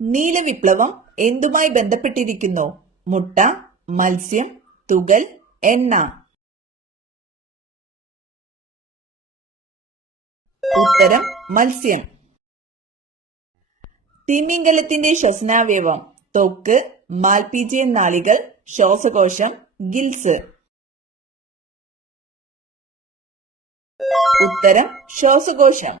നീലവിപ്ലവം എന്തുമായി ബന്ധപ്പെട്ടിരിക്കുന്നു? മുട്ട, മത്സ്യം, തുകൽ, എണ്ണ. ഉത്തരം മത്സ്യം. തിമിംഗലത്തിന്റെ ശ്വസനാവയവം ത്വക്ക്, മാൽപീജിയൻ നാളികൾ, ശ്വാസകോശം, ഗിൽസ്. ഉത്തരം ശ്വാസകോശം.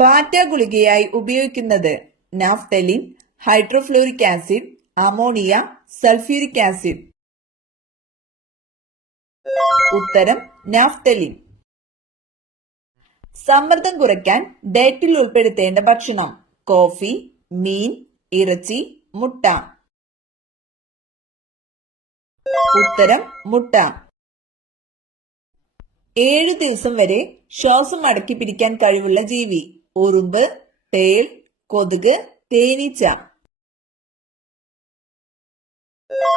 പാറ്റ ഗുളികയായി ഉപയോഗിക്കുന്നത് naphthalene, hydrofluoric acid, ammonia, sulphuric acid. ഉത്തരം നാഫ്തലിൻ. സമ്മർദ്ദം കുറയ്ക്കാൻ ഡയറ്റിൽ ഉൾപ്പെടുത്തേണ്ട ഭക്ഷണം കോഫി, മീൻ, ഇറച്ചി, മുട്ട. ഉത്തരം മുട്ട. 7 ദിവസം വരെ ശ്വാസം അടക്കി പിടിക്കാൻ കഴിവുള്ള ജീവി ഉറുമ്പ്, തേൾ, കൊതുക്, തേനീച്ച.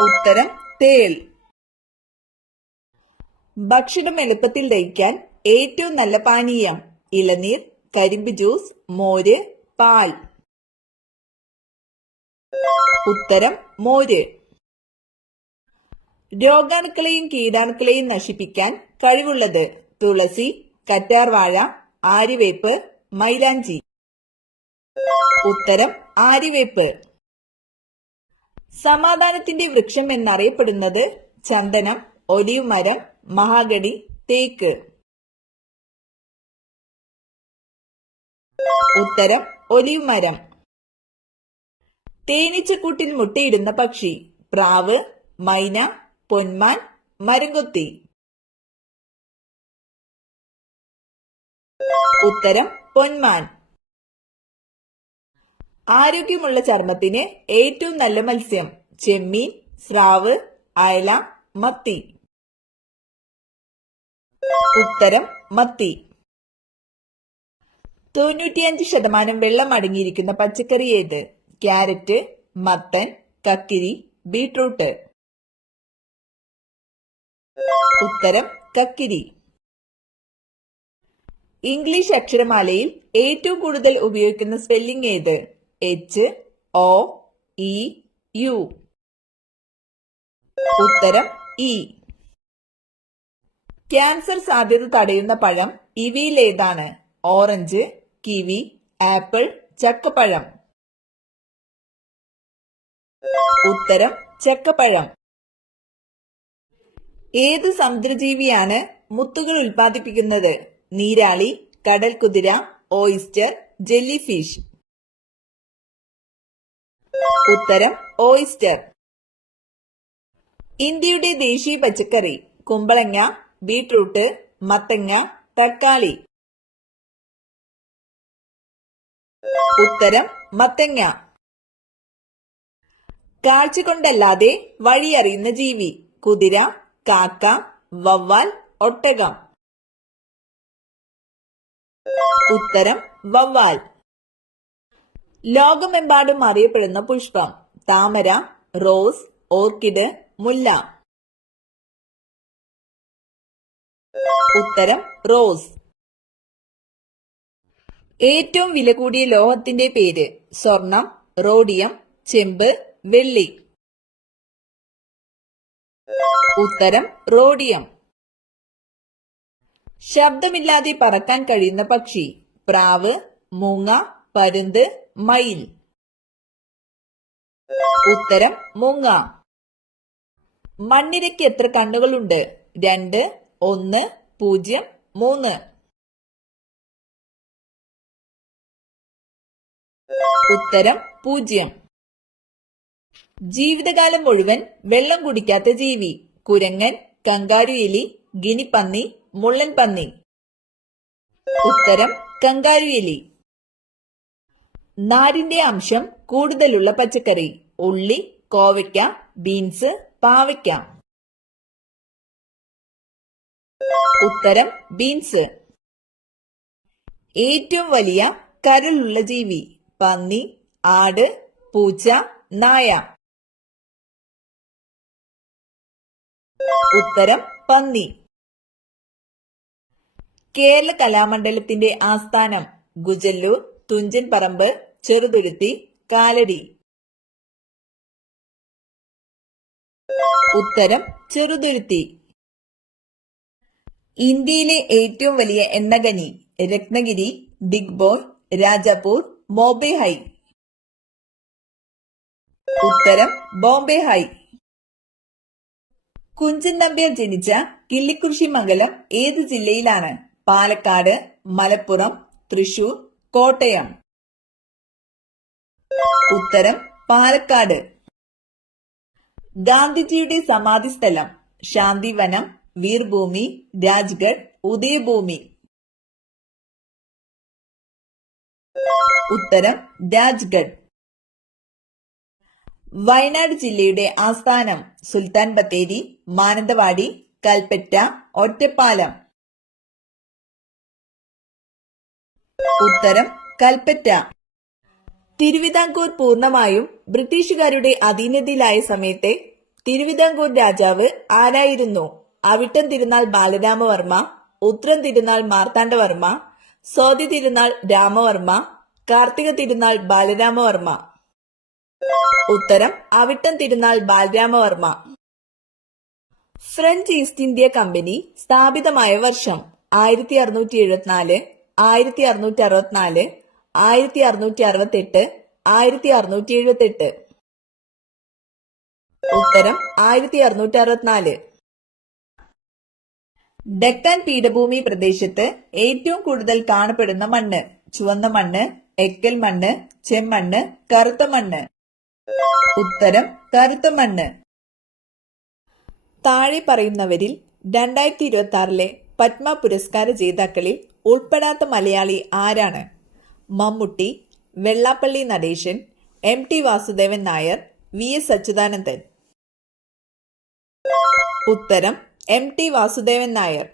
ഉത്തരം തേൾ. ഭക്ഷണം എളുപ്പത്തിൽ ദഹിക്കാൻ ഏറ്റവും നല്ല പാനീയം ഇളനീർ, കരിമ്പ് ജ്യൂസ്, മോര്, പാൽ. ഉത്തരം മോര്. രോഗാണുക്കളെയും കീടാണുക്കളെയും നശിപ്പിക്കാൻ കഴിവുള്ളത് തുളസി, കറ്റാർവാഴ, ആര്യവേപ്പ്, മൈലാഞ്ചി. ഉത്തരം ആര്യവേപ്പ്. സമാധാനത്തിന്റെ വൃക്ഷം എന്നറിയപ്പെടുന്നത് ചന്ദനം, ഒലിവ് മരം, മഹാഗണി, തേക്ക്. ഉത്തരം ഒലിവ് മരം. തേനീച്ചക്കൂട്ടിൽ മുട്ടയിടുന്ന പക്ഷി പ്രാവ്, മൈന, പൊന്മാൻ, മരംകൊത്തി. ഉത്തരം പൊന്മാൻ. ആരോഗ്യമുള്ള ചർമ്മത്തിന് ഏറ്റവും നല്ല മത്സ്യം ചെമ്മീൻ, സ്രാവ്, അയല, മത്തി. ഉത്തരം മത്തി. 95% വെള്ളം അടങ്ങിയിരിക്കുന്ന പച്ചക്കറി ഏത്? ക്യാരറ്റ്, മത്തൻ, കക്കിരി, ബീട്രൂട്ട്. ഉത്തരം കക്കിരി. ഇംഗ്ലീഷ് അക്ഷരമാലയിൽ ഏറ്റവും കൂടുതൽ ഉപയോഗിക്കുന്ന സ്പെല്ലിംഗ് ഏത്? H, O, E, U. ഉത്തരം ഇ. ക്യാൻസർ സാധ്യത തടയുന്ന പഴം ഇവയിൽ ഏതാണ്? ഓറഞ്ച്, കിവി, ആപ്പിൾ, ചക്കപ്പഴം. ഉത്തരം ചക്കപ്പഴം. ഏത് സമുദ്രജീവിയാണ് മുത്തുകൾ ഉൽപ്പാദിപ്പിക്കുന്നത്? നീരാളി, കടൽക്കുതിര, ഓയിസ്റ്റർ, ജെല്ലിഫിഷ്. ഉത്തരം ഓയിസ്റ്റർ. ഇന്ത്യയുടെ ദേശീയ പച്ചക്കറി കുമ്പളങ്ങ, ബീട്രൂട്ട്, മത്തങ്ങ, തക്കാളി. ഉത്തരം മത്തങ്ങ. കാഴ്ച കൊണ്ടല്ലാതെ വഴിയറിയുന്ന ജീവി കുതിര, കാക്ക, വവ്വാൽ, ഒട്ടകം. ഉത്തരം വവ്വാൽ. ലോകമെമ്പാടും അറിയപ്പെടുന്ന പുഷ്പം താമര, റോസ്, ഓർക്കിഡ്, മുല്ല. ഉത്തരം റോസ്. ഏറ്റവും വില കൂടിയ ലോഹത്തിന്റെ പേര് സ്വർണം, റോഡിയം, ചെമ്പ്, വെള്ളി. ഉത്തരം റോഡിയം. ശബ്ദമില്ലാതെ പറക്കാൻ കഴിയുന്ന പക്ഷി പ്രാവ്, മൂങ്ങ, പരുന്ത്, മയിൽ. ഉത്തരം മൂങ്ങ. മണ്ണിരയ്ക്ക് എത്ര കണ്ണുകളുണ്ട്? 2, 1, 0, 3. ഉത്തരം 0. ജീവിതകാലം മുഴുവൻ വെള്ളം കുടിക്കാത്ത ജീവി കുരങ്ങൻ, കങ്കാരു എലി, ഗിനിപ്പന്നി, മുള്ളൻ പന്നി. ഉത്തരം കങ്കാരു എലി. നാരിന്റെ അംശം കൂടുതലുള്ള പച്ചക്കറി ഉള്ളി, കോവയ്ക്ക, ബീൻസ്, പാവയ്ക്ക. ഉത്തരം ബീൻസ്. ഏറ്റവും വലിയ കരളുള്ള ജീവി പന്നി, ആട്, പൂച്ച, നായ. ഉത്തരം പന്നി. കേരള കലാമണ്ഡലത്തിന്റെ ആസ്ഥാനം ഗുജല്ലൂർ, തുഞ്ചൻ പറമ്പ്, ചെറുതുരുത്തി, കാലടി. ഉത്തരം ചെറുതുരുത്തി. ഇന്ത്യയിലെ ഏറ്റവും വലിയ എണ്ണഖനി? രത്നഗിരി, ദിഗ്ബോർ, രാജാപൂർ, ബോംബെ ഹൈ. ഉത്തരം ബോംബെ ഹൈ. കുഞ്ചൻ നമ്പ്യാർ ജനിച്ച കിള്ളിക്കുറിശി മംഗലം ഏത് ജില്ലയിലാണ്? പാലക്കാട്, മലപ്പുറം, തൃശൂർ, കോട്ടയം. ഉത്തരം പാലക്കാട്. ഗാന്ധിജിയുടെ സമാധി സ്ഥലം? ശാന്തിവനം, വീർഭൂമി, രാജ്ഗഡ്, ഉദയഭൂമി. ഉത്തരം രാജ്ഗഡ്. വയനാട് ജില്ലയുടെ ആസ്ഥാനം? സുൽത്താൻ ബത്തേരി, മാനന്തവാടി, കൽപ്പറ്റ, ഒറ്റപ്പാലം. ഉത്തരം കൽപ്പറ്റ. തിരുവിതാംകൂർ പൂർണ്ണമായും ബ്രിട്ടീഷുകാരുടെ അധീനതയിലായ സമയത്തെ തിരുവിതാംകൂർ രാജാവ് ആരായിരുന്നു? അവിട്ടം തിരുനാൾ ബാലരാമവർമ്മ, ഉത്രം തിരുനാൾ മാർത്താണ്ഡവർമ്മ, സ്വാതി തിരുനാൾ രാമവർമ്മ, കാർത്തിക തിരുനാൾ ബാലരാമവർമ്മ. ഉത്തരം അവിട്ടം തിരുനാൾ Balarama Varma. French east India company സ്ഥാപിതമായ വർഷം? 1674, 1664, 1668, 1678. ഉത്തരം 1664. ഡെക്കാൻ പീഠഭൂമി പ്രദേശത്ത് ഏറ്റവും കൂടുതൽ കാണപ്പെടുന്ന മണ്ണ്? ചുവന്ന മണ്ണ്, എക്കൽ മണ്ണ്, ചെമ്മണ്ണ്, കറുത്ത മണ്ണ്. ഉത്തരം കറുത്ത മണ്ണ്. താഴെ പറയുന്നവരിൽ 2026 പത്മ പുരസ്കാര ജേതാക്കളിൽ ഉൾപ്പെടാത്ത മലയാളി ആരാണ്? Mammootty, Vellappally Natesan, MT Vasudevan Nair, VS Achuthanandan. ഉത്തരം MT Vasudevan Nair.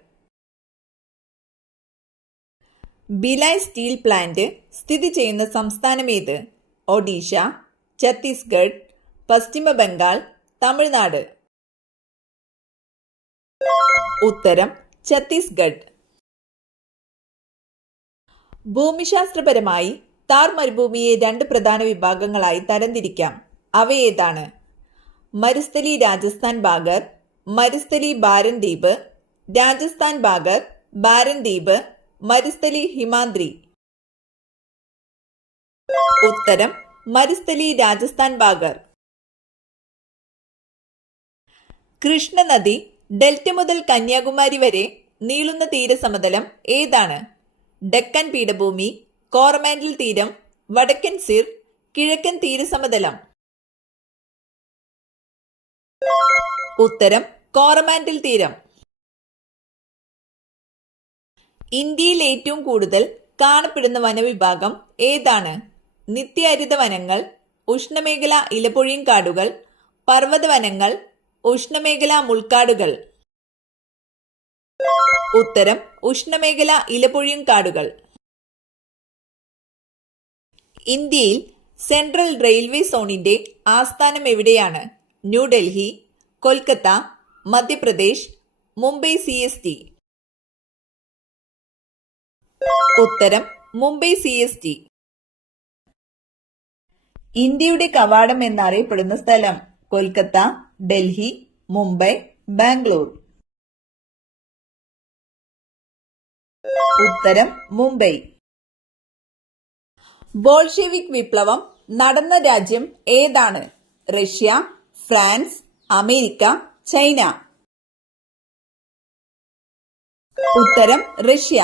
Bhilai steel plant സ്ഥിതി ചെയ്യുന്ന സംസ്ഥാനമേത്? ഒഡീഷ, ഛത്തീസ്ഗഡ്, പശ്ചിമ ബംഗാൾ, തമിഴ്നാട്. ഉത്തരം ഛത്തീസ്ഗഡ്. ഭൂമിശാസ്ത്രപരമായി താർ മരുഭൂമിയെ 2 പ്രധാന വിഭാഗങ്ങളായി തരംതിരിക്കാം. അവയേതാണ്? മരുസ്ഥലി രാജസ്ഥാൻ ബാഗർ, മരുസ്ഥലി ബാരൻ ദ്വീപ്, രാജസ്ഥാൻ ബാഗർ, ബാരൻ ദ്വീപ്, മരുസ്ഥലി ഹിമാദ്രി. ഉത്തരം മരുസ്ഥലി രാജസ്ഥാൻ ബാഗർ. കൃഷ്ണനദി ഡെൽറ്റ മുതൽ കന്യാകുമാരി വരെ നീളുന്ന തീരസമതലം ഏതാണ്? ഡെക്കൻ പീഠഭൂമി, കോറമാൻഡൽ തീരം, വടക്കൻ സിർ, കിഴക്കൻ തീരസമതലം. ഉത്തരം കോറമാൻഡൽ തീരം. ഇന്ത്യയിൽ ഏറ്റവും കൂടുതൽ കാണപ്പെടുന്ന വനവിഭാഗം ഏതാണ്? നിത്യഹരിത വനങ്ങൾ, ഉഷ്ണമേഖലാ ഇലപൊഴിയും കാടുകൾ, പർവ്വതവനങ്ങൾ, ഉഷ്ണമേഖലാ മുൾക്കാടുകൾ. ഉത്തരം ഉഷ്ണമേഖലാ ഇലപൊഴിയും കാടുകൾ. ഇന്ത്യയിൽ സെൻട്രൽ റെയിൽവേ സോണിന്റെ ആസ്ഥാനം എവിടെയാണ്? ന്യൂഡൽഹി, കൊൽക്കത്ത, മധ്യപ്രദേശ്, മുംബൈ CST. ഉത്തരം മുംബൈ CST. ഇന്ത്യയുടെ കവാടം എന്നറിയപ്പെടുന്ന സ്ഥലം? കൊൽക്കത്ത, ഡൽഹി, മുംബൈ, ബാംഗ്ലൂർ. ഉത്തരം മുംബൈ. ബോൾഷെവിക് വിപ്ലവം നടന്ന രാജ്യം ഏതാണ്? Russia, France, America, China. ഉത്തരം റഷ്യ.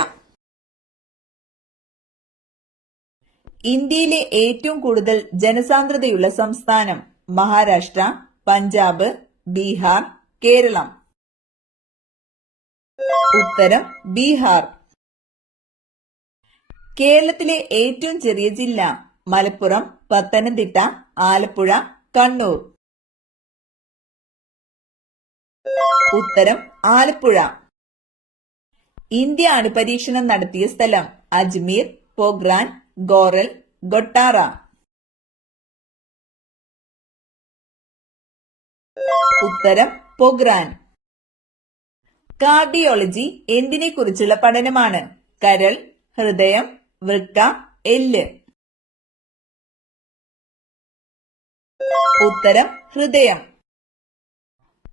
ഇന്ത്യയിലെ ഏറ്റവും കൂടുതൽ ജനസാന്ദ്രതയുള്ള സംസ്ഥാനം? മഹാരാഷ്ട്ര, പഞ്ചാബ്, ബീഹാർ, കേരളം. ഉത്തരം ബീഹാർ. കേരളത്തിലെ ഏറ്റവും ചെറിയ ജില്ല? മലപ്പുറം, പത്തനംതിട്ട, ആലപ്പുഴ, കണ്ണൂർ. ഉത്തരം ആലപ്പുഴ. ഇന്ത്യ അണുപരീക്ഷണം നടത്തിയ സ്ഥലം? അജ്മീർ, പോഖ്രാൻ, ഗോറൽ, ഗൊട്ടാറ. ഉത്തരം പോഖ്രാൻ. കാർഡിയോളജി എന്തിനെ കുറിച്ചുള്ള പഠനമാണ്? കരൾ, ഹൃദയം, വൃക്ക, എല്ല്. ഉത്തരം ഹൃദയം.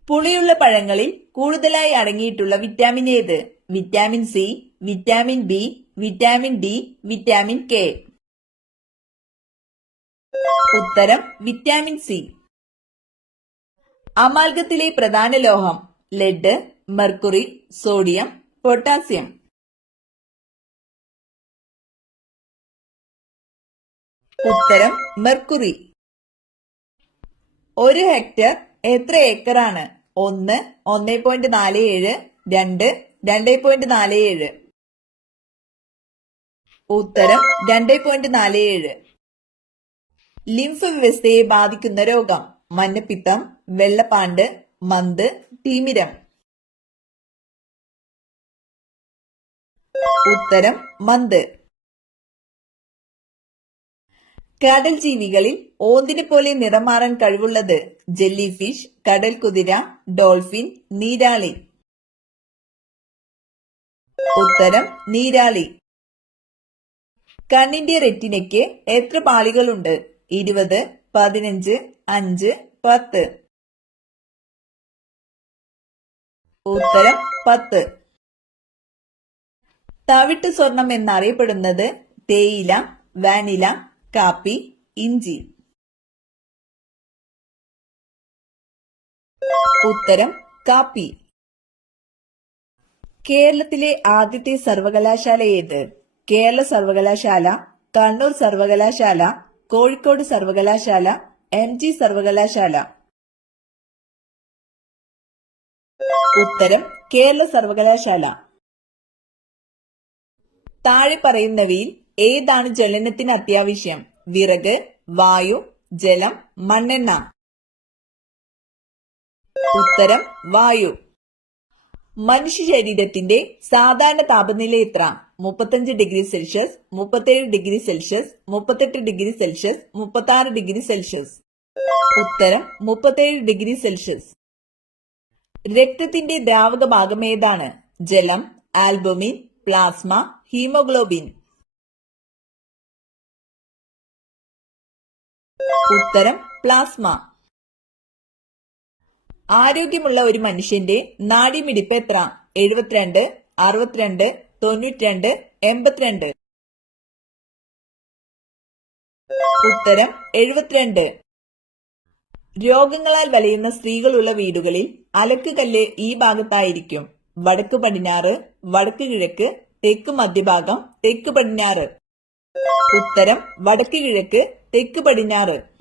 പുളിയുള്ള പഴങ്ങളിൽ കൂടുതലായി അടങ്ങിയിട്ടുള്ള വിറ്റാമിൻ ഏത്? Vitamin C, vitamin B, vitamin D, vitamin K. ഉത്തരം വിറ്റാമിൻ സി. അമാൽഗത്തിലെ പ്രധാന ലോഹം ലെഡ്, മെർക്കുറി, സോഡിയം, പൊട്ടാസ്യം. ഉത്തരം മെർക്കുറി. ഒരു ഹെക്ടർ എത്ര ഏക്കറാണ്? 1, 1.47, 2, 2.47. ഉത്തരം 2.47. ലിംഫ് വ്യവസ്ഥയെ ബാധിക്കുന്ന രോഗം മഞ്ഞപ്പിത്തം, വെള്ളപ്പാണ്ട്, മന്ത്, തിമിരം. ഉത്തരം മന്ത്. കടൽ ജീവികളിൽ ഓന്തിനെ പോലെ നിറം മാറാൻ കഴിവുള്ളത് ജെല്ലി ഫിഷ്, കടൽ കുതിര, ഡോൾഫിൻ, നീരാളി. ഉത്തരം നീരാളി. കണ്ണിന്റെ റെറ്റിനയ്ക്ക് എത്ര പാളികളുണ്ട്? 20, 15, 5, 10. ഉത്തരം 10. തവിട്ട് സ്വർണം എന്നറിയപ്പെടുന്നത് തേയില, വാനില, കാപ്പി, ഇഞ്ചി. ഉത്തരം കാപ്പി. കേരളത്തിലെ ആദ്യത്തെ സർവകലാശാല ഏത്? കേരള സർവകലാശാല, കണ്ണൂർ സർവകലാശാല, കോഴിക്കോട് സർവകലാശാല, MG സർവകലാശാല. ഉത്തരം കേരള സർവകലാശാല. താഴെ പറയുന്നവയിൽ ഏതാണ് ജ്വലനത്തിന് അത്യാവശ്യം? വിറക്, വായു, ജലം, മണ്ണെണ്ണ. ഉത്തരം വായു. മനുഷ്യ ശരീരത്തിന്റെ സാധാരണ താപനില എത്ര? 35 degree Celsius, 37 degree Celsius, 38 degree Celsius, 36 degree Celsius. ഉത്തരം 37 ഡിഗ്രി സെൽഷ്യസ്. രക്തത്തിന്റെ ദ്രാവക ഭാഗം ഏതാണ്? ജലം, ആൽബുമിൻ, പ്ലാസ്മ, ഹീമോഗ്ലോബിൻ. ഉത്തരം പ്ലാസ്മ. ആരോഗ്യമുള്ള ഒരു മനുഷ്യന്റെ നാഡിമിടിപ്പ് എത്ര? 72, 62, 92, 82. ഉത്തരം 72. രോഗങ്ങളാൽ വലയുന്ന സ്ത്രീകളുള്ള വീടുകളിൽ അലക്കുകല്ല് ഈ ഭാഗത്തായിരിക്കും. വടക്ക് പടിഞ്ഞാറ്, വടക്ക് കിഴക്ക്, തെക്ക് മധ്യഭാഗം, തെക്ക് പടിഞ്ഞാറ്. ഉത്തരം വടക്ക് കിഴക്ക്, തെക്ക് പടിഞ്ഞാറ്.